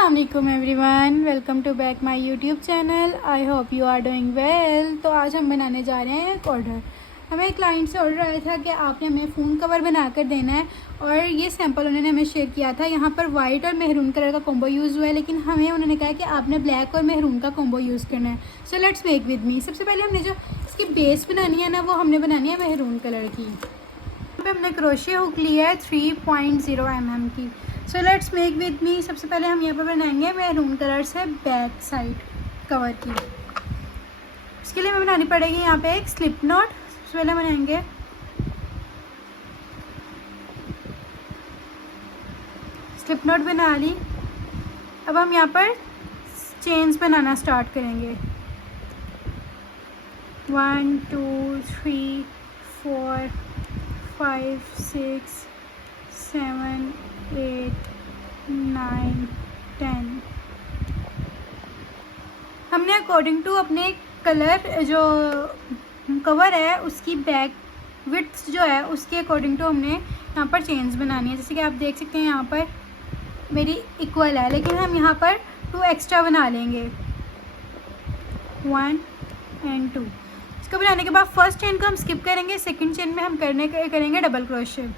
अस्सलाम वालेकुम everyone, welcome to back my YouTube channel. I hope you are doing well. तो आज हम बनाने जा रहे हैं एक ऑर्डर। हमें क्लाइंट से ऑर्डर आया था कि आपने हमें फ़ोन कवर बना कर देना है और ये सैंपल उन्होंने हमें शेयर किया था। यहाँ पर वाइट और मेहरून कलर का कॉम्बो यूज़ हुआ है, लेकिन हमें उन्होंने कहा कि आपने ब्लैक और मेहरून का कॉम्बो यूज़ करना है। So let's make with me. सबसे पहले हमने जो इसकी बेस बनानी है ना, वो हमने बनानी है मेहरून कलर की। यहाँ पे हमने क्रोशिया हुक लिया है 3.0 mm की। So let's make with me. सबसे पहले हम यहाँ पर बनाएंगे मैरून कलर से बैक साइड कवर की। इसके लिए हमें बनानी पड़ेगी यहाँ पे एक स्लिप नॉट। सबसे पहले बनाएंगे स्लिप नॉट, बना ली। अब हम यहाँ पर चेन्स बनाना स्टार्ट करेंगे। 1 2 3 4 5 6 7 8 9 10। हमने अकॉर्डिंग टू अपने कलर जो कवर है उसकी बैक विड्थ जो है उसके अकॉर्डिंग टू हमने यहाँ पर चेन्स बनानी है। जैसे कि आप देख सकते हैं यहाँ पर मेरी इक्वल है, लेकिन हम यहाँ पर 2 एक्स्ट्रा बना लेंगे, 1 और 2। इसको बनाने के बाद फर्स्ट चेन को हम स्किप करेंगे। सेकंड चेन में हम करेंगे डबल क्रोशे।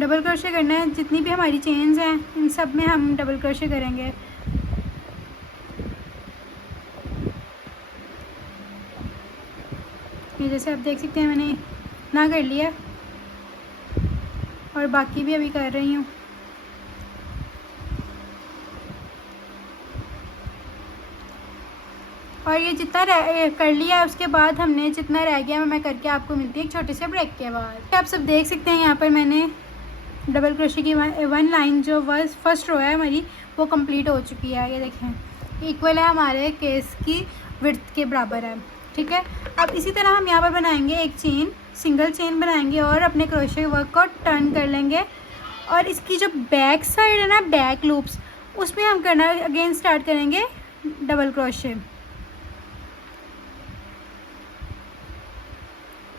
डबल क्रोशे करना है। जितनी भी हमारी चेन्स हैं इन सब में हम डबल क्रोशे करेंगे। ये जैसे आप देख सकते हैं मैंने इतना कर लिया और बाकी भी अभी कर रही हूँ। और ये जितना कर लिया उसके बाद हमने जितना रह गया मैं करके आपको मिलती है एक छोटे से ब्रेक के बाद। आप सब देख सकते हैं यहाँ पर मैंने डबल क्रोशे की वन लाइन जो फर्स्ट रो है हमारी वो कंप्लीट हो चुकी है। ये देखें इक्वल है, हमारे केस की विड्थ के बराबर है। ठीक है, अब इसी तरह हम यहाँ पर बनाएंगे एक चेन, सिंगल चेन बनाएंगे और अपने क्रोशे वर्क को टर्न कर लेंगे। और इसकी जो बैक साइड है ना, बैक लूप्स, उसमें हम करना अगेन स्टार्ट करेंगे डबल क्रोशे।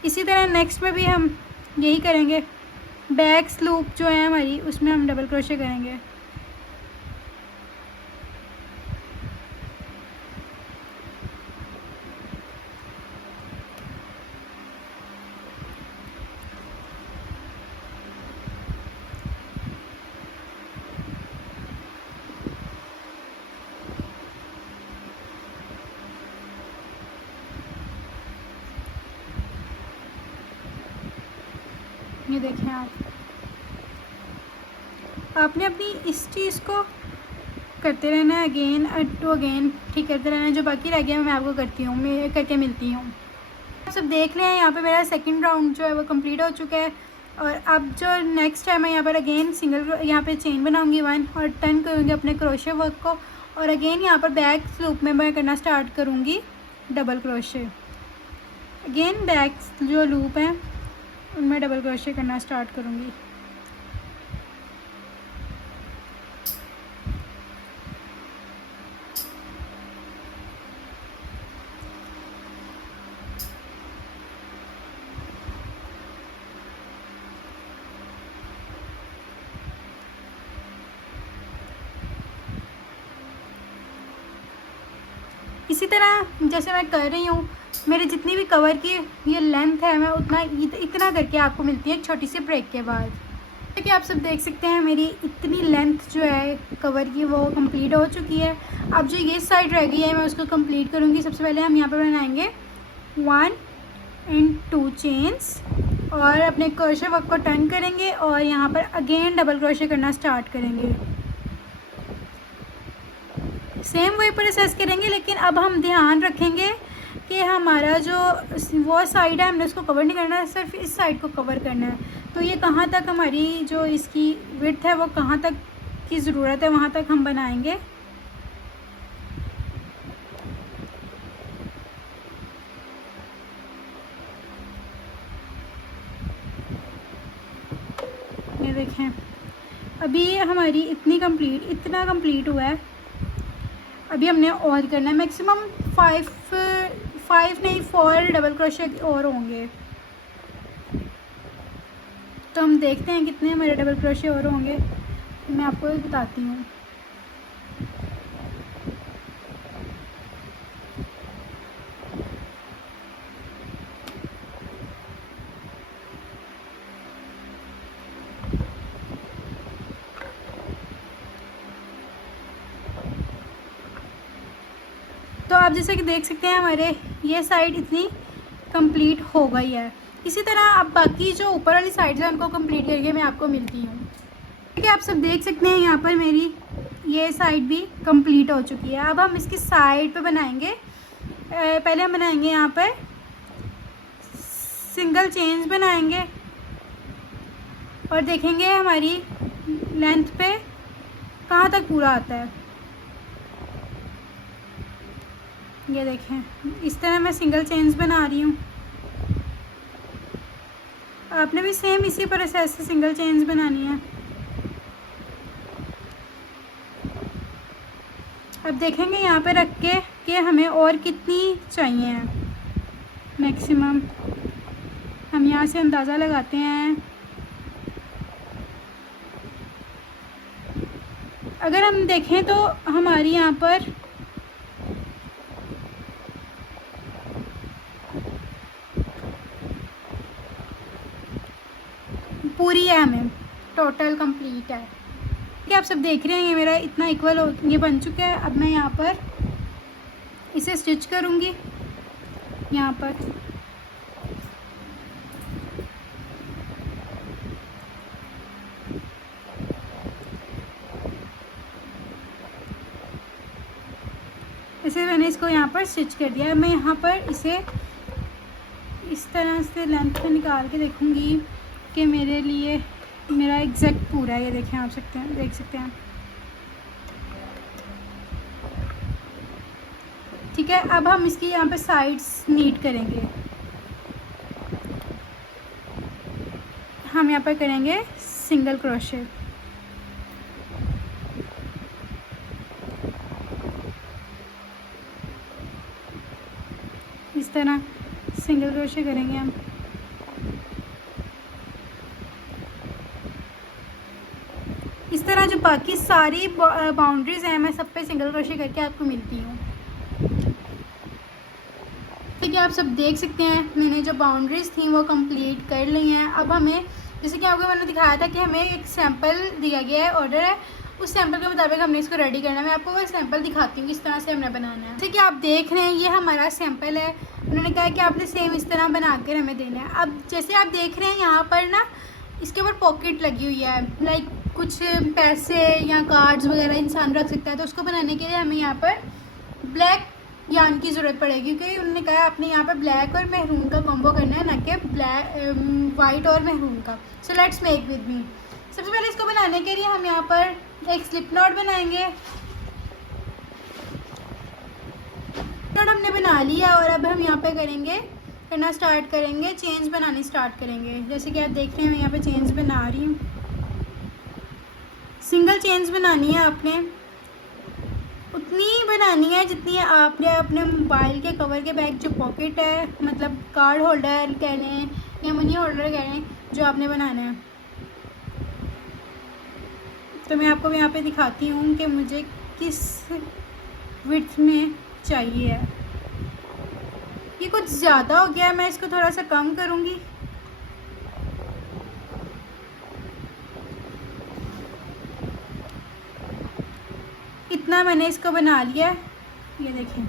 इसी तरह नेक्स्ट में भी हम यही करेंगे। बैक लूप जो है हमारी उसमें हम डबल क्रोशे करेंगे। ये देखें आपने अपनी इस चीज़ को करते रहना है, अगेन टू अगेन ठीक करते रहना है। जो बाकी रह गया मैं आपको करके मिलती हूँ। आप सब देख लें यहाँ पे मेरा सेकंड राउंड जो है वो कंप्लीट हो चुका है। और अब जो नेक्स्ट है मैं यहाँ पर अगेन सिंगल यहाँ पे चेन बनाऊँगी 1 और टर्न करूँगी अपने क्रोशे वर्क को। और अगेन यहाँ पर बैक लूप में मैं करना स्टार्ट करूँगी डबल क्रोशे। अगेन बैक जो लूप है उनमें डबल क्रोशे करना स्टार्ट करूँगी। इसी तरह जैसे मैं कर रही हूँ, मेरी जितनी भी कवर की ये लेंथ है मैं इतना करके आपको मिलती है एक छोटी सी ब्रेक के बाद। जैसे कि आप सब देख सकते हैं मेरी इतनी लेंथ जो है कवर की वो कंप्लीट हो चुकी है। अब जो ये साइड रह गई है मैं उसको कंप्लीट करूँगी। सबसे पहले हम यहाँ पर बनाएंगे 1 और 2 चेन्स और अपने क्रोशे वर्क को टर्न करेंगे और यहाँ पर अगेन डबल क्रोशे करना स्टार्ट करेंगे। सेम वही प्रोसेस करेंगे, लेकिन अब हम ध्यान रखेंगे कि हमारा जो वो साइड है हमने उसको कवर नहीं करना है, सिर्फ इस साइड को कवर करना है। तो ये कहाँ तक हमारी जो इसकी विड्थ है वो कहाँ तक की ज़रूरत है वहाँ तक हम बनाएंगे। ये देखें अब अभी हमारी इतना कंप्लीट हुआ है। अभी हमने और करना है मैक्सिमम 5 नहीं 4 डबल क्रोशे और होंगे। तो हम देखते हैं कितने हमारे डबल क्रोशे और होंगे, मैं आपको बताती हूँ। तो आप जैसे कि देख सकते हैं हमारे ये साइड इतनी कंप्लीट हो गई है। इसी तरह अब बाकी जो ऊपर वाली साइड है उनको कंप्लीट करके मैं आपको मिलती हूँ। ठीक है, आप सब देख सकते हैं यहाँ पर मेरी ये साइड भी कंप्लीट हो चुकी है। अब हम इसकी साइड पे बनाएंगे। पहले हम बनाएंगे यहाँ पर सिंगल चेन्स बनाएंगे और देखेंगे हमारी लेंथ पे कहाँ तक पूरा आता है। ये देखें, इस तरह मैं सिंगल चेन्स बना रही हूँ। आपने भी सेम इसी प्रोसेस से सिंगल चेन्स बनानी है। अब देखेंगे यहाँ पे रख के कि हमें और कितनी चाहिए हैं मैक्सिमम। हम यहाँ से अंदाज़ा लगाते हैं। अगर हम देखें तो हमारी यहाँ पर पूरी है, हमें टोटल कंप्लीट है। कि आप सब देख रहे हैं ये मेरा इतना इक्वल ये बन चुका है। अब मैं यहाँ पर इसे स्टिच करूँगी। यहाँ पर इसे मैंने इसको यहाँ पर स्टिच कर दिया है। मैं यहाँ पर इसे इस तरह से लेंथ पे निकाल के देखूँगी कि मेरे लिए मेरा एग्जैक्ट पूरा है। ये देखें, आप देख सकते हैं। ठीक है, अब हम इसकी यहाँ पे साइड्स नीट करेंगे। हम यहाँ पर करेंगे सिंगल क्रोशे। इस तरह सिंगल क्रोशे करेंगे हम। इस तरह जो बाकी सारी बाउंड्रीज हैं मैं सब पे सिंगल क्रोशे करके आपको मिलती हूँ। ठीक है, आप सब देख सकते हैं मैंने जो बाउंड्रीज थी वो कंप्लीट कर ली हैं। अब हमें जैसे कि आपको मैंने दिखाया था कि हमें एक सैंपल दिया गया है, ऑर्डर है, उस सैंपल के मुताबिक हमने इसको रेडी करना है। मैं आपको वो सैंपल दिखाती हूँ किस तरह से हमने बनाना है। ठीक है, आप देख रहे हैं ये हमारा सैंपल है। उन्होंने कहा कि आपने सेम इस तरह बना कर हमें देना है। अब जैसे आप देख रहे हैं यहाँ पर ना इसके ऊपर पॉकेट लगी हुई है, लाइक कुछ पैसे या कार्ड्स वगैरह इंसान रख सकता है। तो उसको बनाने के लिए हमें यहाँ पर ब्लैक यार्न की ज़रूरत पड़ेगी, क्योंकि उन्होंने कहा आपने यहाँ पर ब्लैक और महरून का कॉम्बो करना है, ना कि वाइट और महरून का। So let's make with me. सबसे पहले इसको बनाने के लिए हम यहाँ पर एक स्लिप नॉट बनाएंगे। नॉट हमने बना लिया और अब हम यहाँ पे करना स्टार्ट करेंगे, चेन्स बनानी स्टार्ट करेंगे। जैसे कि आप देख रहे हैं मैं यहाँ पे चेन्स बना रही हूँ। सिंगल चेन्स बनानी है आपने, उतनी बनानी है जितनी आपने अपने मोबाइल के कवर के बैक जो पॉकेट है, मतलब कार्ड होल्डर कह लें या मनी होल्डर कह लें, जो आपने बनाना है। तो मैं आपको यहाँ पे दिखाती हूँ कि मुझे किस विड्थ में चाहिए है। ये कुछ ज़्यादा हो गया है, मैं इसको थोड़ा सा कम करूँगी। इतना मैंने इसको बना लिया है, ये देखें।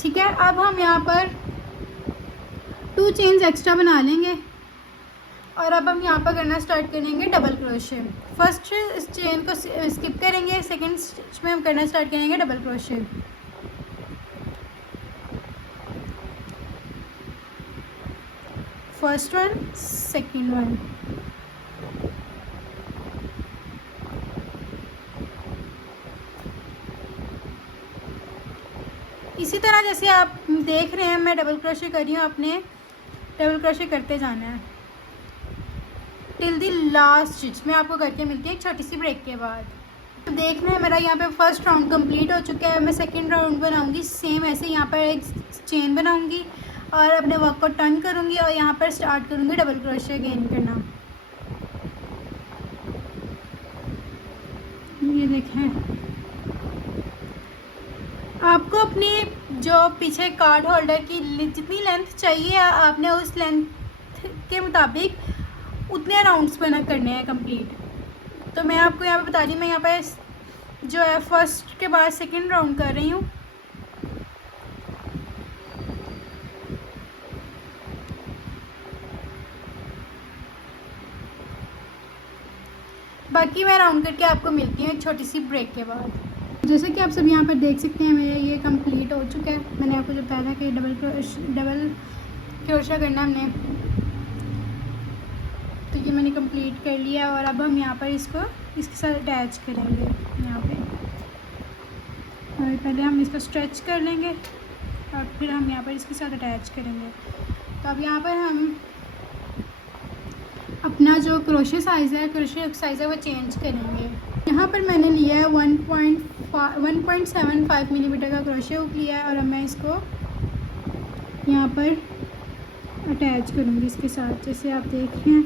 ठीक है, अब हम यहाँ पर 2 चेन्स एक्स्ट्रा बना लेंगे और अब हम यहाँ पर करना स्टार्ट करेंगे डबल क्रोशे। फर्स्ट चेन को स्किप करेंगे, सेकंड स्टिच में हम करना स्टार्ट करेंगे double crochet. First one, second one. इसी तरह जैसे आप देख रहे हैं मैं डबल क्रोशे कर रही हूँ, आपने डबल क्रोशे करते जाना है। Till the last stitch. मैं आपको करके मिलती है एक छोटी सी ब्रेक के बाद। तो देखना है मेरा यहाँ पे फर्स्ट राउंड कंप्लीट हो चुका है। मैं सेकंड राउंड बनाऊंगी सेम ऐसे, यहाँ पर एक चेन बनाऊंगी और अपने वर्क को टर्न करूंगी और यहाँ पर स्टार्ट करूंगी डबल क्रोशे गेन करना। ये देखें, आपको अपनी जो पीछे कार्ड होल्डर की जितनी लेंथ चाहिए आपने उस लेंथ के मुताबिक उतने राउंड्स बना करने हैं कंप्लीट। तो मैं आपको यहाँ पे बता रही हूँ, मैं यहाँ पे जो है फर्स्ट के बाद सेकंड राउंड कर रही हूँ। बाकी मैं राउंड करके आपको मिलती हूँ एक छोटी सी ब्रेक के बाद। जैसे कि आप सब यहाँ पर देख सकते हैं मेरा ये कंप्लीट हो चुका है। मैंने आपको जो बताया था कि डबल क्रोशा करना हमने, तो ये मैंने कंप्लीट कर लिया। और अब हम यहाँ पर इसको इसके साथ अटैच करेंगे यहाँ पे। और पहले हम इसको स्ट्रेच कर लेंगे और फिर हम यहाँ पर इसके साथ अटैच करेंगे। तो अब यहाँ पर हम अपना जो क्रोशे साइज़ है वो चेंज करेंगे। यहाँ पर मैंने लिया है 1.75 मिलीमीटर का क्रोशे हुक लिया है और अब मैं इसको यहाँ पर अटैच करूँगी इसके साथ। जैसे आप देखें,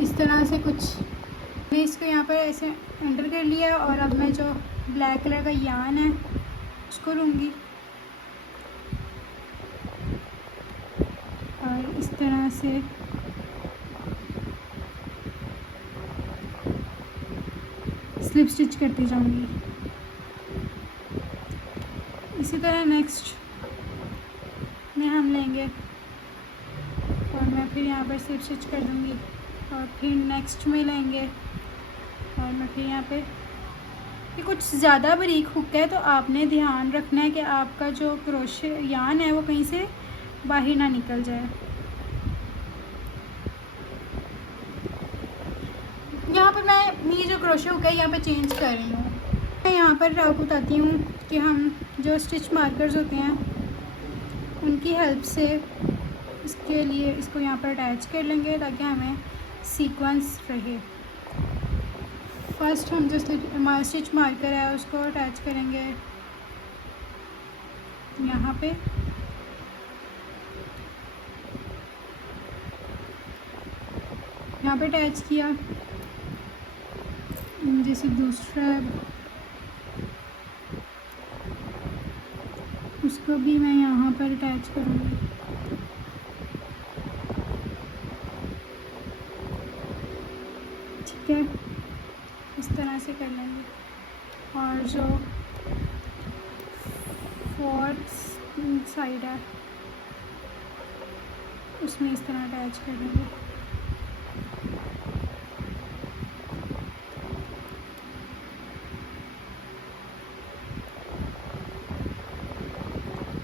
इस तरह से कुछ मैंने इसको यहाँ पर ऐसे एंटर कर लिया। और अब मैं जो ब्लैक कलर का यान है उसको लूँगी और इस तरह से स्लिप स्टिच करती जाऊँगी। इसी तरह नेक्स्ट में हम लेंगे और मैं फिर यहाँ पर स्लिप स्टिच कर दूँगी और फिर नेक्स्ट में लेंगे और मैं फिर यहाँ पे, ये कुछ ज़्यादा बारीक हुक है तो आपने ध्यान रखना है कि आपका जो क्रोशे यान है वो कहीं से बाहर ना निकल जाए। यहाँ पर मैं ये जो क्रोशे हुक है यहाँ पे चेंज कर रही हूँ। मैं यहाँ पर आपको बताती हूँ कि हम जो स्टिच मार्कर्स होते हैं उनकी हेल्प से इसके लिए इसको यहाँ पर अटैच कर लेंगे ताकि हमें सीक्वेंस रहे। फर्स्ट हम जो स्टिच मार्कर है उसको अटैच करेंगे यहाँ पे। यहाँ पे अटैच किया, जैसे दूसरा उसको भी मैं यहाँ पर अटैच करूँगी। ठीक है, इस तरह से कर लेंगे। और जो फोर्थ साइड है उसमें इस तरह अटैच कर लेंगे।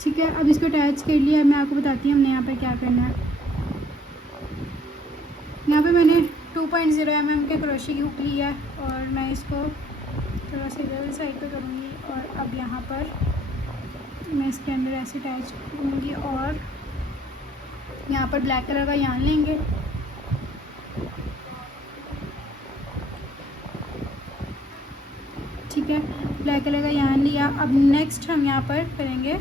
ठीक है, अब इसको अटैच कर लिया। मैं आपको बताती हूँ हमने यहाँ पर क्या करना है। यहाँ पे मैंने 2.0 mm के क्रोशे की हुक ली है और मैं इसको थोड़ा सा इधर साइड पे करूँगी और अब यहाँ पर मैं इसके अंदर ऐसे अटैच करूँगी और यहाँ पर ब्लैक कलर का यान लेंगे। ठीक है, ब्लैक कलर का यान लिया। अब नेक्स्ट हम यहाँ पर करेंगे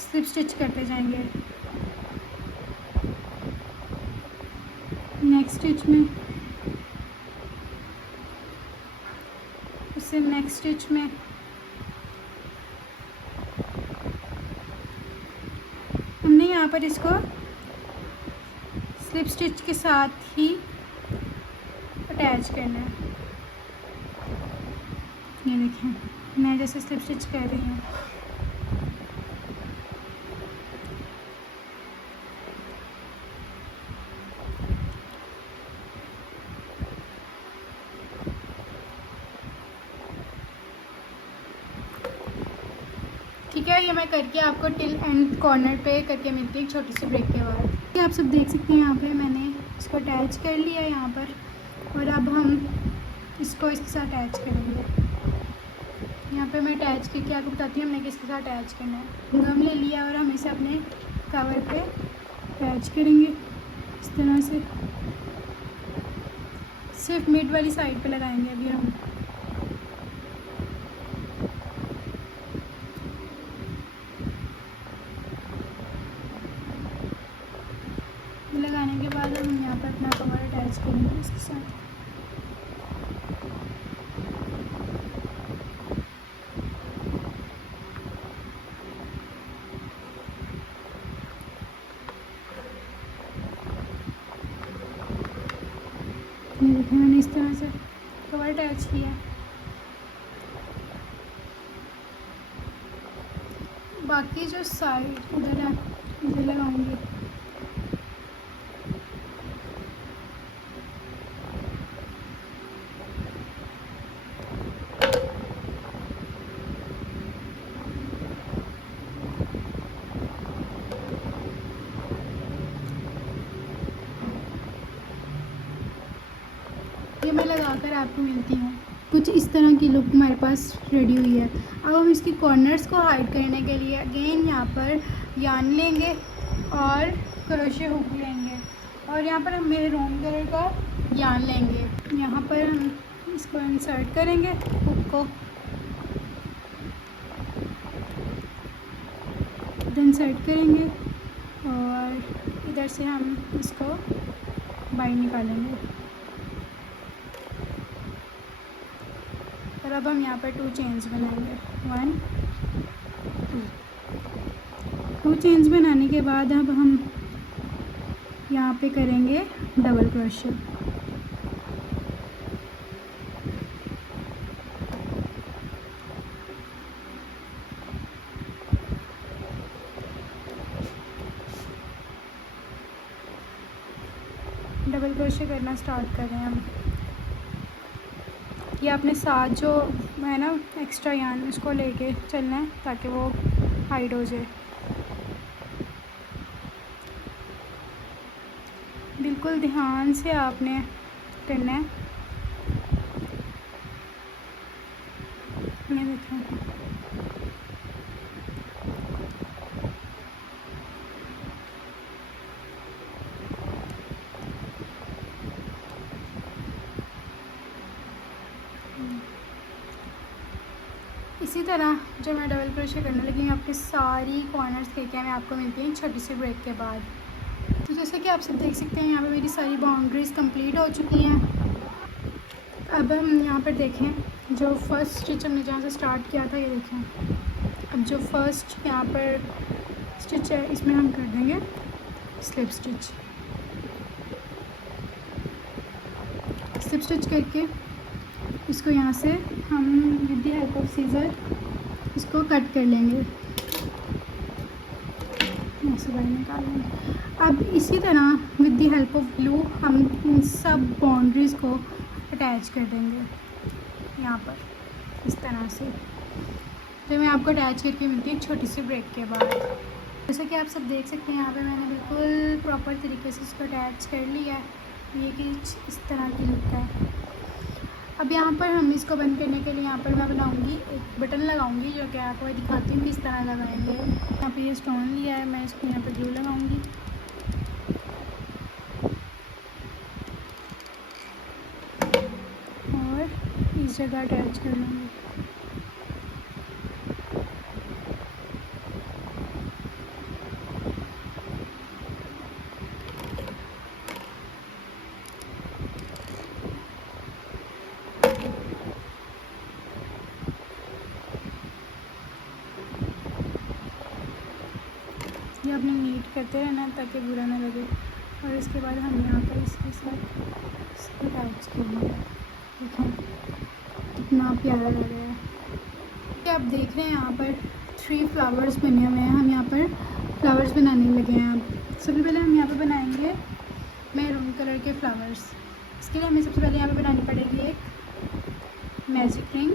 स्लिप स्टिच करते जाएंगे। नेक्स्ट स्टिच में, उससे नेक्स्ट स्टिच में हमने यहाँ पर इसको स्लिप स्टिच के साथ ही अटैच करना है। ये देखें मैं जैसे स्लिप स्टिच कर रही हूँ। ठीक है, ये मैं करके आपको टिल एंड कॉर्नर पे करके मिलती है एक छोटी सी ब्रेक के बाद। ये आप सब देख सकते हैं यहाँ पे मैंने इसको अटैच कर लिया यहाँ पर और अब हम इसको इसके साथ अटैच करेंगे। यहाँ पे मैं अटैच करके आपको बताती हूँ हमने किसके साथ अटैच करना है। गम ले लिया और हम इसे अपने कवर पे अटैच करेंगे इस तरह से। सिर्फ मिड वाली साइड पे लगाएंगे अभी हम। लगाने के बाद हम यहाँ पे अपना कवर अटैच करेंगे इसके साथ। ये देखिए मैंने इस तरह से कवर अटैच किया। बाकी जो साइड उधर है इधर लगाऊंगी। ये मैं लगाकर आपको मिलती हूँ। कुछ इस तरह की लुक हमारे पास रेडी हुई है। अब हम इसकी कॉर्नर्स को हाइड करने के लिए अगेन यहाँ पर यान लेंगे और क्रोशे हुक लेंगे और यहाँ पर हम मेरून कलर का यान लेंगे। यहाँ पर हम इसको इंसर्ट करेंगे हुक को, इंसर्ट करेंगे और इधर से हम इसको बाहर निकालेंगे। और अब हम यहाँ पर 2 चेन्स बनाएंगे। 1 2 चेन्स बनाने के बाद अब हम यहाँ पे करेंगे डबल क्रोशे। डबल क्रोशे करना स्टार्ट कर रहे हैं हम। ये अपने साथ जो है ना एक्स्ट्रा यान उसको लेके चलना है ताकि वो हाइड हो जाए। बिल्कुल ध्यान से आपने करना है। ये देखो इसी तरह जब मैं डबल क्रोशे करने लगी आपके सारी कॉर्नर्स देखे मैं आपको मिलती हैं छोटी सी ब्रेक के बाद। तो जैसे कि आप सब देख सकते हैं यहाँ पे मेरी सारी बाउंड्रीज़ कंप्लीट हो चुकी हैं। अब हम यहाँ पर देखें जो फर्स्ट स्टिच हमने जहाँ से स्टार्ट किया था ये देखें। अब जो फर्स्ट यहाँ पर स्टिच है इसमें हम कर देंगे स्लिप स्टिच। स्लिप स्टिच करके इसको यहाँ से हम with the help of scissor इसको कट कर लेंगे, ऐसे बाहर निकाल लेंगे। अब इसी तरह with the help of glue हम इन सब बाउंड्रीज़ को अटैच कर देंगे यहाँ पर इस तरह से। तो मैं आपको अटैच करके मिलती हूँ छोटी सी ब्रेक के बाद। जैसा कि आप सब देख सकते हैं यहाँ पे मैंने बिल्कुल प्रॉपर तरीके से इसको अटैच कर लिया है। ये कि इस तरह की लुक है। अब यहाँ पर हम इसको बंद करने के लिए यहाँ पर मैं बनाऊँगी एक बटन लगाऊँगी जो कि आपको दिखाती हूँ किस तरह लगाएंगे। यहाँ पे ये स्टोन लिया है, मैं इसको यहाँ पर ग्लू लगाऊँगी। और इस जगह अटैच कर लूँगी। ये अपने नीट करते रहना ताकि बुरा ना लगे। और इसके बाद हम यहाँ पर इसके साथ इसको अटैच करेंगे। देखें कितना प्यारा लग रहा है। ये आप देख रहे हैं यहाँ पर 3 फ्लावर्स बने हुए हैं। हम यहाँ पर फ्लावर्स बनाने लगे हैं। अब सबसे पहले हम यहाँ पर बनाएंगे मैरून कलर के फ्लावर्स। इसके लिए हमें सबसे पहले यहाँ पर बनानी पड़ेगी एक मैजिक रिंग।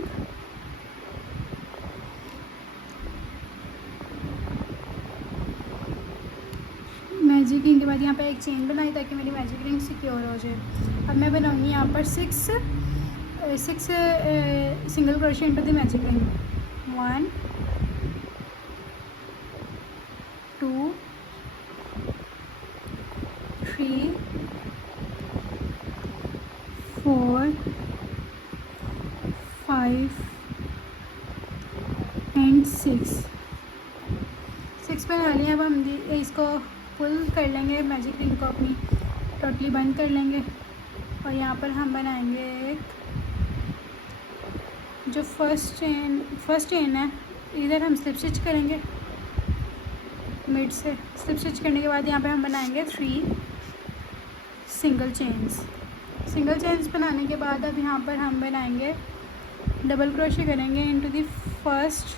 मैजिक रिंग के बाद यहाँ पे एक चेन बनाई ताकि मेरी मैजिक रिंग सिक्योर हो जाए। अब मैं बनाऊँगी यहाँ पर 6 single crochet into the magic ring. 1 2 3 4 5 and 6 बना लिया। अब हम इसको पुल कर लेंगे, मैजिक रिंग को अपनी टोटली बंद कर लेंगे और यहाँ पर हम बनाएंगे एक जो फर्स्ट चेन है, इधर हम स्लिप स्टिच करेंगे मिड से। स्लिप स्टिच करने के बाद यहाँ पे हम बनाएंगे 3 सिंगल चेन्स बनाने के बाद अब यहाँ पर हम बनाएंगे डबल क्रोशे करेंगे इनटू द फर्स्ट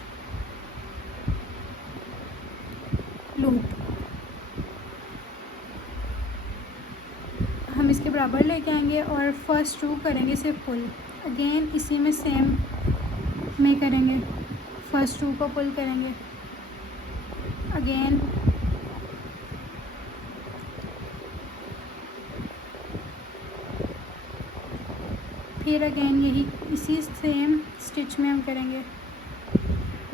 लूप। हम इसके बराबर लेके आएंगे और फर्स्ट 2 करेंगे सिर्फ पुल। अगेन इसी में सेम में करेंगे, फर्स्ट 2 को पुल करेंगे, अगेन फिर अगेन यही इसी सेम स्टिच में हम करेंगे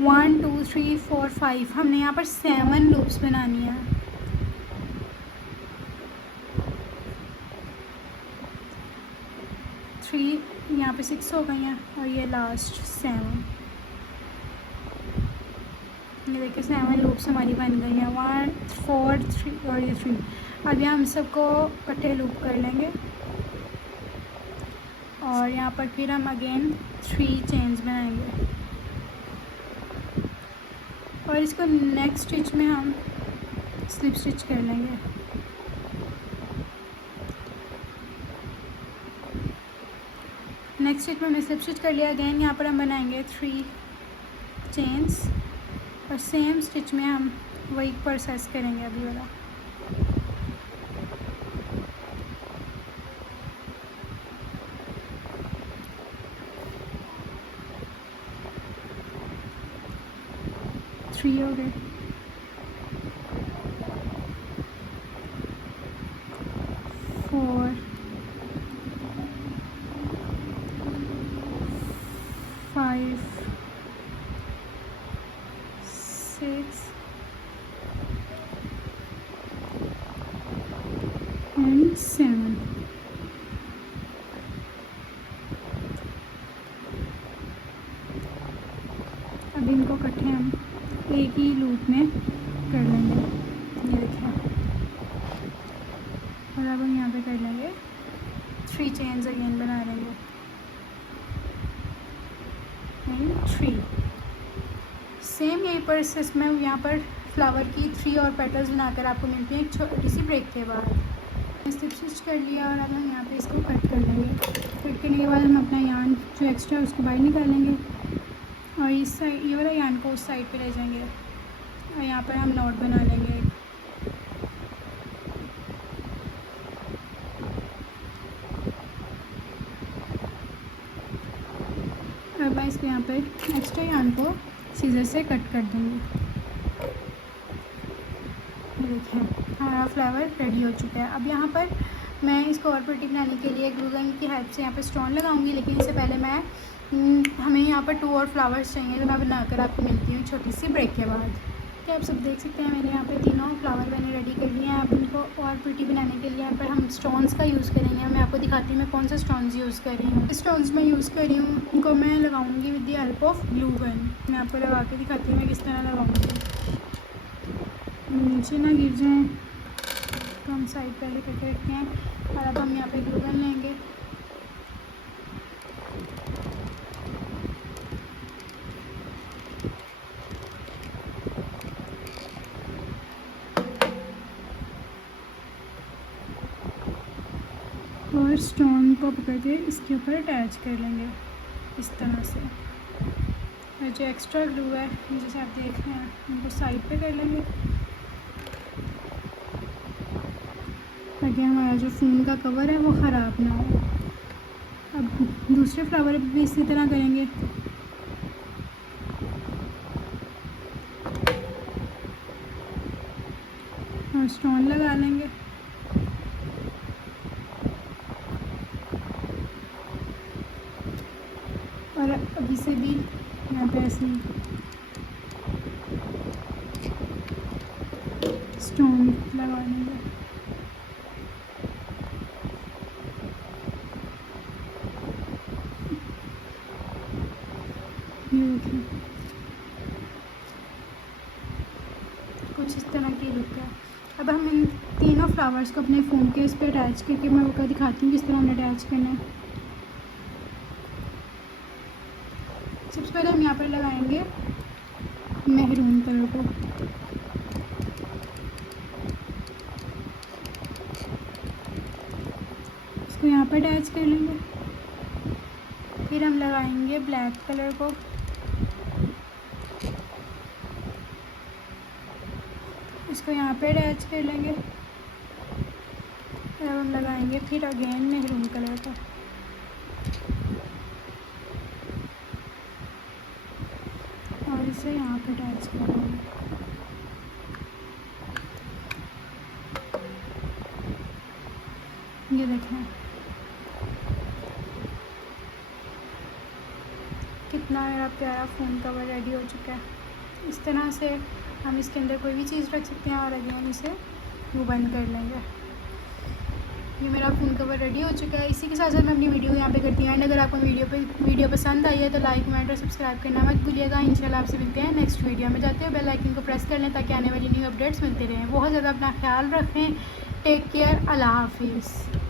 1 2 3 4 5। हमने यहाँ पर 7 लूप्स बनानी है। यहाँ पे 6 हो गई हैं और ये लास्ट 7। ये देखिए 7 लूप्स हमारी बन गई हैं, 1 4 3 और ये 3। अभी हम सबको इकट्ठे लूप कर लेंगे और यहाँ पर फिर हम अगेन 3 चेन्स बनाएंगे और इसको नेक्स्ट स्टिच में हम स्लिप स्टिच कर लेंगे। नेक्स्ट स्टिच में हमने स्लिप स्टिच कर लिया। अगेन यहाँ पर हम बनाएंगे 3 चेन्स और सेम स्टिच में हम वही प्रोसेस करेंगे अभी वाला। थ्री हो गए, 4 5 6 एंड 7। अब इनको इकट्ठे हम एक ही लूप में कर लेंगे, ये देखिए। और अब हम यहाँ पे कर लेंगे 3 चेन्स अगेन बना लेंगे एंड 3। सेम यही प्रोसेस में यहाँ पर फ्लावर की 3 और पेटल्स बनाकर आपको मिलती हैं एक छोटी सी ब्रेक के बाद। स्टिच स्टिच कर लिया और अब हम यहाँ पे इसको कट कर लेंगे। कट करने के बाद हम अपना यार्न जो एक्स्ट्रा है उसको बाहर निकालेंगे और इस साइड ये वाला यार्न को उस साइड पे ले जाएंगे और यहाँ पर हम नॉट बना लेंगे। अब मैं इसको यहाँ पे एक्स्ट्रा यार्न को सीजर से कट कर दूँगी। देखिए हमारा फ्लावर रेडी हो चुका है। अब यहाँ पर मैं इसको और प्रिटी बनाने के लिए ग्लू गन की हेल्प से यहाँ पे स्टोन लगाऊंगी, लेकिन इससे पहले हमें यहाँ पर 2 और फ्लावर्स चाहिए जो मैं बनाकर आपको मिलती हूँ छोटी सी ब्रेक के बाद। क्या आप सब देख सकते हैं मैंने यहाँ पे तीनों फ्लावर मैंने रेडी कर लिए हैं। अब इनको और प्रिटी बनाने के लिए यहाँ पर हम स्टोन्स का यूज़ करेंगे। मैं आपको दिखाती हूँ मैं कौन सा स्टोन्स यूज़ कर रही हूँ। स्टोन्स मैं यूज़ कर रही हूँ उनको मैं लगाऊंगी with the help of glue gun. मैं आपको लगा के दिखाती हूँ मैं किस तरह लगाऊंगी, नीचे ना गिर जाएँ। तो हम साइड पहले करके रखते हैं और अब हम यहाँ पे ग्लू गन लेंगे। और स्टोन को पकड़ के इसके ऊपर अटैच कर लेंगे इस तरह से। और जो एक्स्ट्रा ग्लू है जैसे आप देख रहे हैं उनको साइड पे कर लेंगे ताकि हमारा जो फ़ोन का कवर है वो ख़राब ना हो। अब दूसरे फ्लावर भी इसी तरह करेंगे। और स्टोन लगा लेंगे। और अभी से भी यहाँ पे ऐसे स्टोन लगा देंगे। ये देखिए कुछ इस तरह की लुक है। अब हम इन तीनों फ्लावर्स को अपने फ़ोन के इस पर अटैच करके मैं आपको दिखाती हूँ किस तरह हमने अटैच करना है। सबसे पहले हम यहाँ पर लगाएंगे मेहरून कलर को। इसको यहाँ पर अटैच कर लेंगे। फिर हम लगाएंगे ब्लैक कलर को। इसको यहाँ पे अटैच कर लेंगे। अब हम लगाएंगे फिर अगेन मेहरून कलर का। और इसे यहाँ पे अटैच कर लेंगे। ये देखें कितना मेरा प्यारा फ़ोन कवर रेडी हो चुका है। इस तरह से हम इसके अंदर कोई भी चीज़ रख सकते हैं और अगेन इसे वो बंद कर लेंगे। ये मेरा फ़ोन कवर रेडी हो चुका है। इसी के साथ साथ मैं अपनी वीडियो यहाँ पे करती हूँ एंड अगर आपको वीडियो पसंद आई है तो लाइक कमेंट और सब्सक्राइब करना मत भूलिएगा। इंशाल्लाह आपसे मिलते हैं नेक्स्ट वीडियो में। जाते हुए बेल आइकन को प्रेस कर लें ताकि आने वाली न्यू अपडेट्स मिलते रहें। बहुत ज़्यादा अपना ख्याल रखें। Take care. अल्लाह हाफिज़।